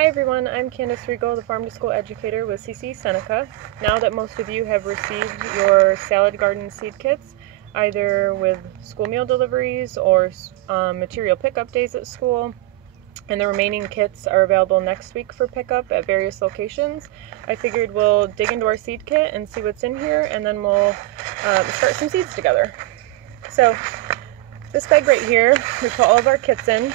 Hi everyone, I'm Candace Rigo, the Farm to School Educator with CC Seneca. Now that most of you have received your salad garden seed kits, either with school meal deliveries or material pickup days at school, and the remaining kits are available next week for pickup at various locations, I figured we'll dig into our seed kit and see what's in here, and then we'll start some seeds together. So this bag right here, we put all of our kits in.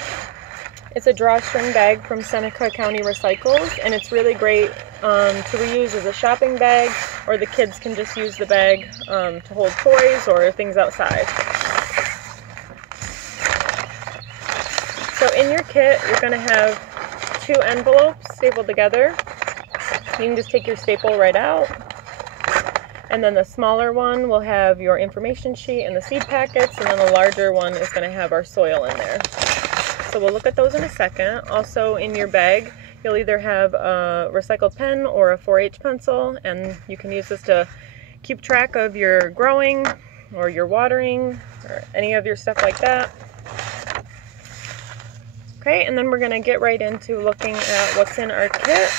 It's a drawstring bag from Seneca County Recycles, and it's really great to reuse as a shopping bag, or the kids can just use the bag to hold toys or things outside. So in your kit, you're going to have 2 envelopes stapled together. You can just take your staple right out. And then the smaller one will have your information sheet and the seed packets, and then the larger one is going to have our soil in there. So we'll look at those in a second. Also in your bag, you'll either have a recycled pen or a 4-H pencil, and you can use this to keep track of your growing or your watering or any of your stuff like that. Okay, and then we're going to get right into looking at what's in our kit,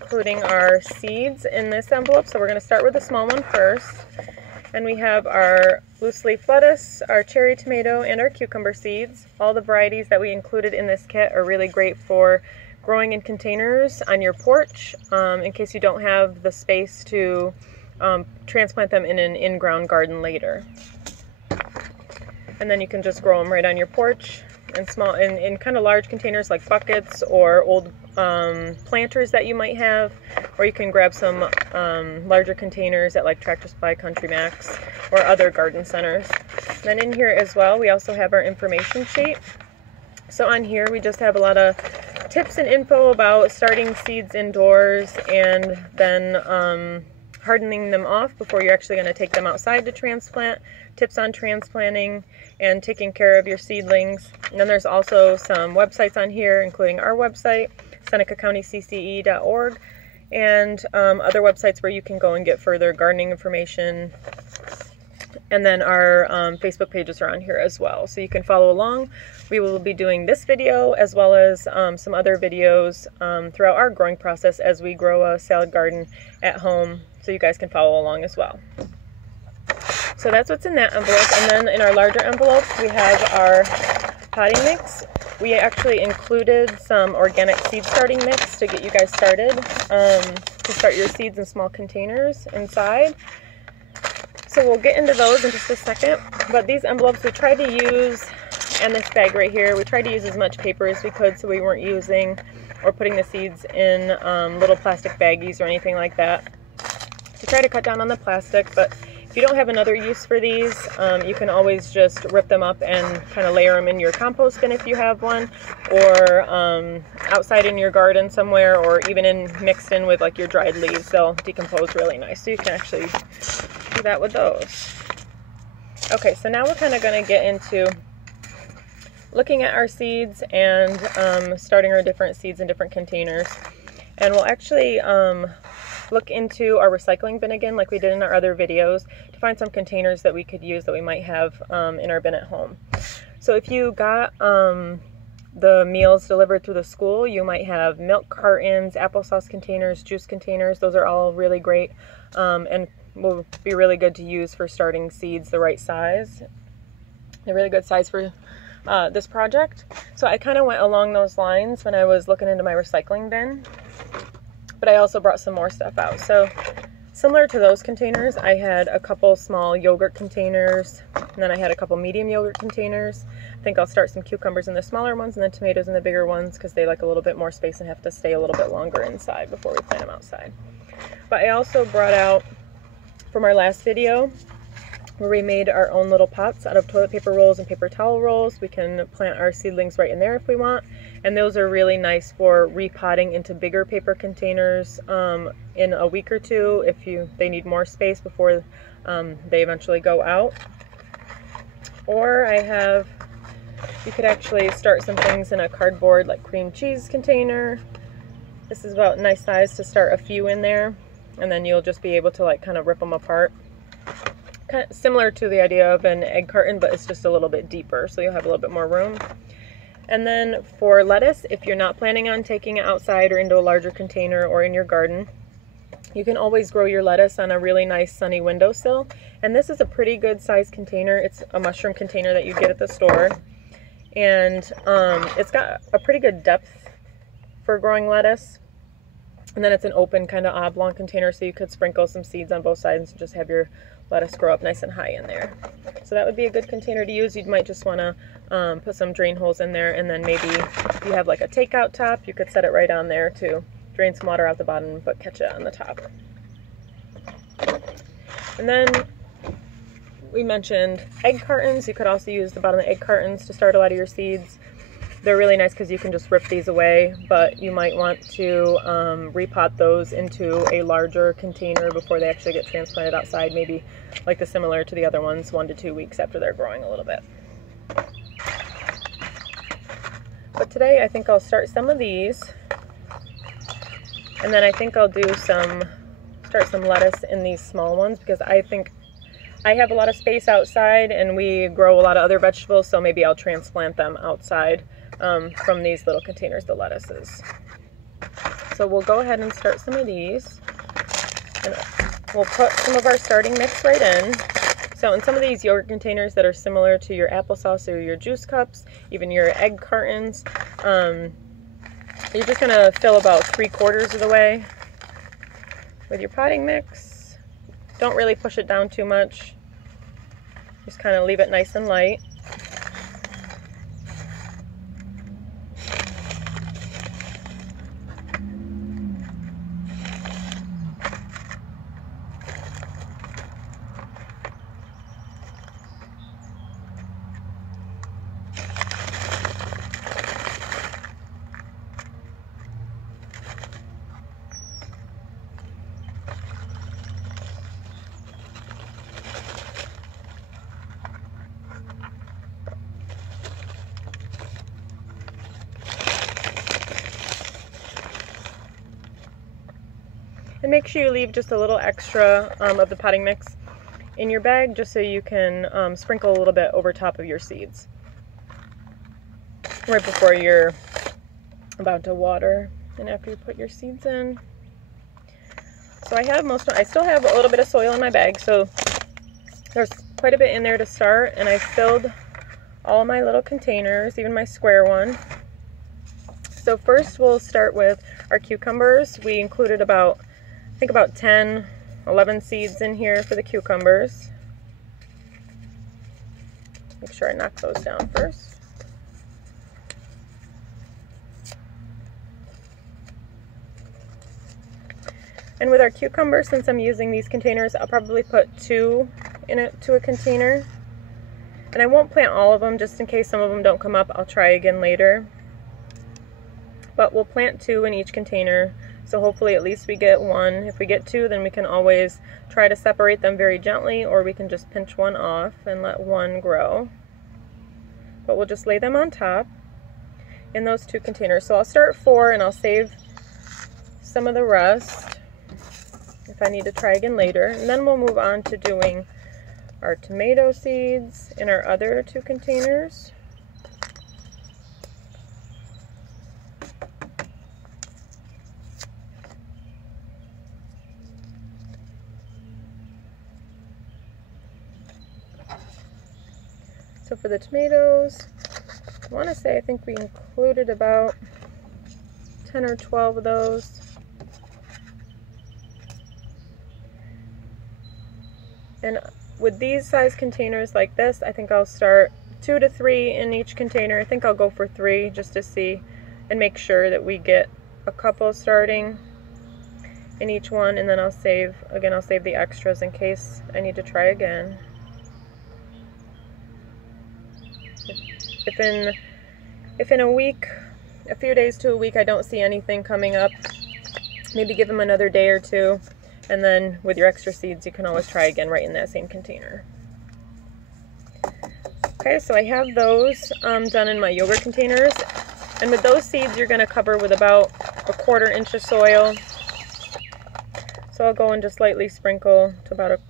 including our seeds in this envelope. So we're going to start with the small one first. And we have our loose leaf lettuce, our cherry tomato, and our cucumber seeds. All the varieties that we included in this kit are really great for growing in containers on your porch, in case you don't have the space to transplant them in an in-ground garden later. And then you can just grow them right on your porch in kind of large containers like buckets or old planters that you might have, or you can grab some larger containers at like Tractor Supply, Country Max, or other garden centers. Then in here as well, we also have our information sheet. So on here we just have a lot of tips and info about starting seeds indoors, and then hardening them off before you're actually going to take them outside to transplant, tips on transplanting and taking care of your seedlings. And then there's also some websites on here, including our website, senecacountycce.org, and other websites where you can go and get further gardening information. And then our Facebook pages are on here as well, so you can follow along. We will be doing this video as well as some other videos throughout our growing process as we grow a salad garden at home, so you guys can follow along as well. So that's what's in that envelope. And then in our larger envelope, we have our potting mix. We actually included some organic seed starting mix to get you guys started, to start your seeds in small containers inside. So we'll get into those in just a second. But these envelopes we tried to use, and this bag right here, we tried to use as much paper as we could, so we weren't using or putting the seeds in little plastic baggies or anything like that. We try to cut down on the plastic, but if you don't have another use for these, you can always just rip them up and kind of layer them in your compost bin if you have one, or outside in your garden somewhere, or even mixed in with like your dried leaves. They'll decompose really nice, so you can actually do that with those. Okay, so now we're kind of going to get into looking at our seeds and starting our different seeds in different containers. And we'll actually look into our recycling bin again, like we did in our other videos, to find some containers that we could use that we might have in our bin at home. So if you got the meals delivered through the school, you might have milk cartons, applesauce containers, juice containers. Those are all really great and will be really good to use for starting seeds the right size. They're really good size for this project. So I kind of went along those lines when I was looking into my recycling bin, but I also brought some more stuff out. So similar to those containers, I had a couple small yogurt containers, and then I had a couple medium yogurt containers. I think I'll start some cucumbers in the smaller ones and then tomatoes in the bigger ones, because they like a little bit more space and have to stay a little bit longer inside before we plant them outside. But I also brought out, from our last video, where we made our own little pots out of toilet paper rolls and paper towel rolls. We can plant our seedlings right in there if we want, and those are really nice for repotting into bigger paper containers in a week or two if they need more space before they eventually go out. Or you could actually start some things in a cardboard like cream cheese container. This is about a nice size to start a few in there, and then you'll just be able to like kind of rip them apart. Similar to the idea of an egg carton, but it's just a little bit deeper, so you'll have a little bit more room. And then for lettuce, if you're not planning on taking it outside or into a larger container or in your garden, you can always grow your lettuce on a really nice sunny windowsill. And this is a pretty good size container. It's a mushroom container that you get at the store. And it's got a pretty good depth for growing lettuce. And then it's an open kind of oblong container, so you could sprinkle some seeds on both sides and just have your lettuce grow up nice and high in there. So that would be a good container to use. You might just want to put some drain holes in there, and then maybe if you have like a takeout top, you could set it right on there to drain some water out the bottom but catch it on the top. And then we mentioned egg cartons. You could also use the bottom of the egg cartons to start a lot of your seeds. They're really nice because you can just rip these away, but you might want to repot those into a larger container before they actually get transplanted outside, maybe like similar to the other ones, 1 to 2 weeks after they're growing a little bit. But today I think I'll start some of these, and then I think I'll do start some lettuce in these small ones, because I think I have a lot of space outside and we grow a lot of other vegetables, so maybe I'll transplant them outside from these little containers, the lettuces. So we'll go ahead and start some of these, and we'll put some of our starting mix right in. So in some of these yogurt containers that are similar to your applesauce or your juice cups, even your egg cartons, you're just going to fill about 3/4 of the way with your potting mix. Don't really push it down too much. Just kind of leave it nice and light. And make sure you leave just a little extra of the potting mix in your bag, just so you can sprinkle a little bit over top of your seeds right before you're about to water and after you put your seeds in. So I still have a little bit of soil in my bag, so there's quite a bit in there to start, and I filled all my little containers, even my square one. So first we'll start with our cucumbers. We included about 10, 11 seeds in here for the cucumbers. Make sure I knock those down first. And with our cucumbers, since I'm using these containers, I'll probably put 2 into a container. And I won't plant all of them, just in case some of them don't come up. I'll try again later. But we'll plant 2 in each container. So hopefully at least we get 1. If we get 2, then we can always try to separate them very gently, or we can just pinch 1 off and let 1 grow. But we'll just lay them on top in those 2 containers. So I'll start 4 and I'll save some of the rest if I need to try again later. And then we'll move on to doing our tomato seeds in our other 2 containers. So for the tomatoes, I want to say I think we included about 10 or 12 of those. And with these size containers like this, I think I'll start 2 to 3 in each container. I think I'll go for 3 just to see and make sure that we get a couple starting in each one, and then I'll save the extras in case I need to try again. If in a week, a few days to a week, I don't see anything coming up, maybe give them another day or 2, and then with your extra seeds, you can always try again right in that same container. Okay, so I have those done in my yogurt containers, and with those seeds, you're going to cover with about 1/4 inch of soil. So I'll go and just lightly sprinkle to about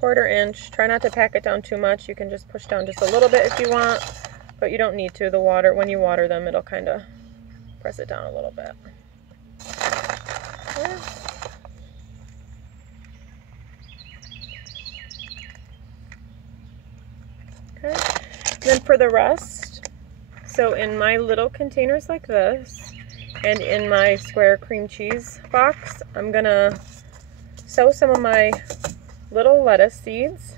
1/4 inch. Try not to pack it down too much. You can just push down just a little bit if you want, but you don't need to. The water, when you water them, it'll kind of press it down a little bit. Okay. Then for the rest, so in my little containers like this, and in my square cream cheese box, I'm gonna sow some of my little lettuce seeds.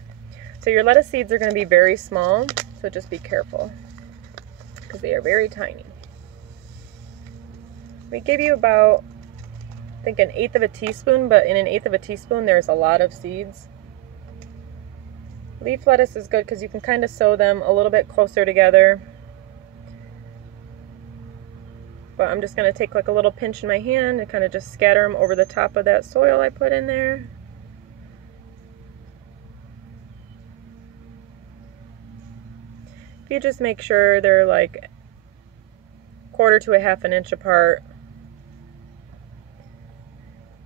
So your lettuce seeds are gonna be very small, so just be careful, because they are very tiny. We give you about, I think, 1/8 of a teaspoon, but in 1/8 of a teaspoon, there's a lot of seeds. Leaf lettuce is good because you can kind of sow them a little bit closer together. But I'm just going to take like a little pinch in my hand and kind of just scatter them over the top of that soil I put in there. If you just make sure they're like 1/4 to 1/2 inch apart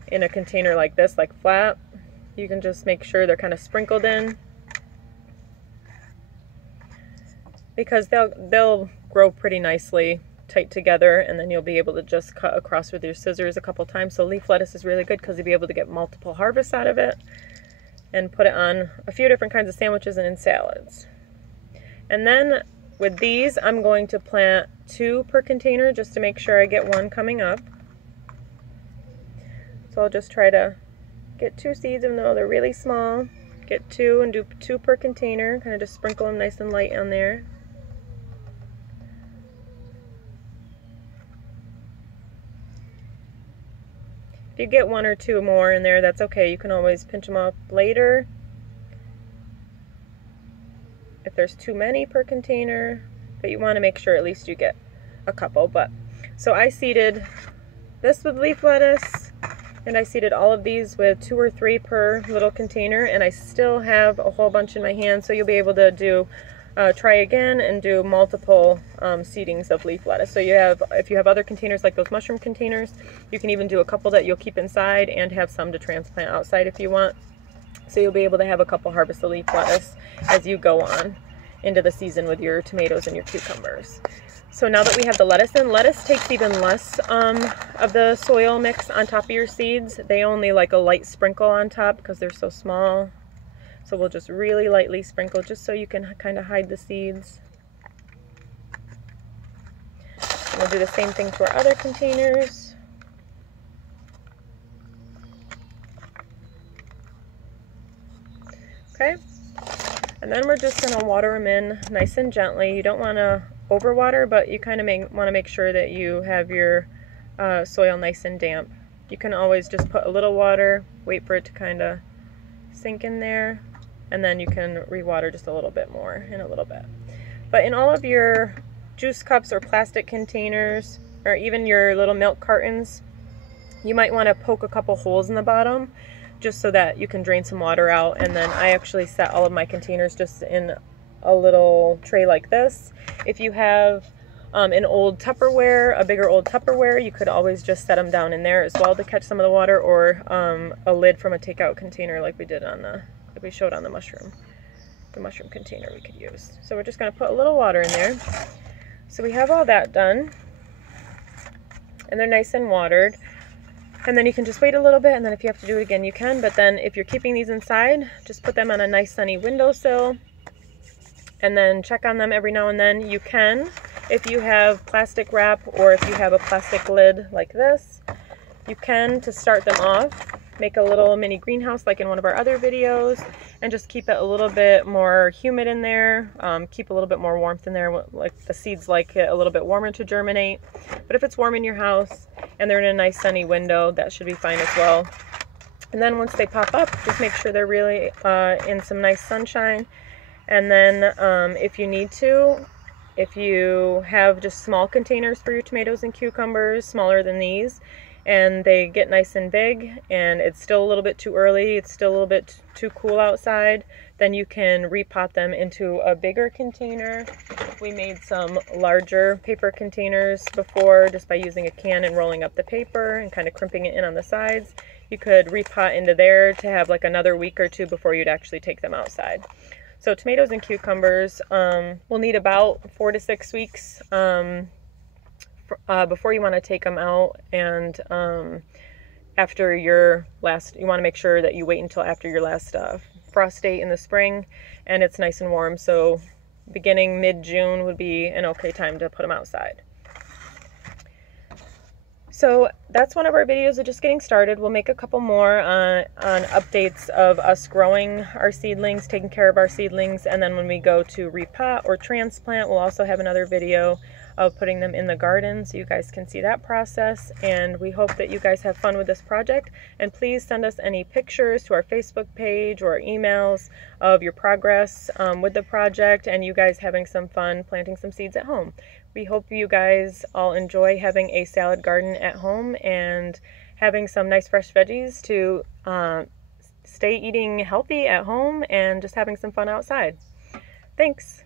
in a container like this, like flat, you can just make sure they're kind of sprinkled in, because they'll grow pretty nicely tight together, and then you'll be able to just cut across with your scissors a couple times. So leaf lettuce is really good because you'll be able to get multiple harvests out of it and put it on a few different kinds of sandwiches and in salads. And then with these, I'm going to plant 2 per container just to make sure I get one coming up. So I'll just try to get 2 seeds, even though they're really small. Get 2 and do 2 per container, kind of just sprinkle them nice and light on there. If you get 1 or 2 more in there, that's okay. You can always pinch them up later if there's too many per container, but you want to make sure at least you get a couple. But so I seeded this with leaf lettuce, and I seeded all of these with 2 or 3 per little container, and I still have a whole bunch in my hand, so you'll be able to do try again and do multiple seedings of leaf lettuce. So you have, if you have other containers like those mushroom containers, you can even do a couple that you'll keep inside and have some to transplant outside if you want. So you'll be able to have a couple harvests of leaf lettuce as you go on into the season with your tomatoes and your cucumbers. So now that we have the lettuce in, lettuce takes even less of the soil mix on top of your seeds. They only like a light sprinkle on top because they're so small. So we'll just really lightly sprinkle just so you can kind of hide the seeds. And we'll do the same thing to our other containers. Okay, and then we're just going to water them in nice and gently. You don't want to overwater, but you kind of want to make sure that you have your soil nice and damp. You can always just put a little water, wait for it to kind of sink in there, and then you can rewater just a little bit more in a little bit. But in all of your juice cups or plastic containers, or even your little milk cartons, you might want to poke a couple holes in the bottom just so that you can drain some water out. And then I actually set all of my containers just in a little tray like this. If you have an old Tupperware, a bigger old Tupperware, you could always just set them down in there as well to catch some of the water, or a lid from a takeout container like we did on the, like we showed on the mushroom container we could use. So we're just going to put a little water in there. So we have all that done, and they're nice and watered. And then you can just wait a little bit, and then if you have to do it again, you can. But then if you're keeping these inside, just put them on a nice sunny windowsill, and then check on them every now and then. You can, if you have plastic wrap or if you have a plastic lid like this, you can, to start them off, make a little mini greenhouse like in one of our other videos, and just keep it a little bit more humid in there, keep a little bit more warmth in there, like the seeds like it a little bit warmer to germinate. But if it's warm in your house and they're in a nice sunny window, that should be fine as well. And then once they pop up, just make sure they're really in some nice sunshine. And then if you need to, if you have just small containers for your tomatoes and cucumbers, smaller than these, and they get nice and big and it's still a little bit too early, it's still a little bit too cool outside, then you can repot them into a bigger container. We made some larger paper containers before just by using a can and rolling up the paper and kind of crimping it in on the sides. You could repot into there to have like another week or two before you'd actually take them outside. So tomatoes and cucumbers will need about 4 to 6 weeks before you want to take them out, and after your last, you want to make sure that you wait until after your last frost date in the spring and it's nice and warm. So beginning mid-June would be an okay time to put them outside. So that's one of our videos of just getting started. We'll make a couple more on updates of us growing our seedlings, taking care of our seedlings, and then when we go to repot or transplant, we'll also have another video of putting them in the garden so you guys can see that process. And we hope that you guys have fun with this project, and please send us any pictures to our Facebook page or emails of your progress with the project and you guys having some fun planting some seeds at home. We hope you guys all enjoy having a salad garden at home and having some nice fresh veggies to stay eating healthy at home and just having some fun outside. Thanks.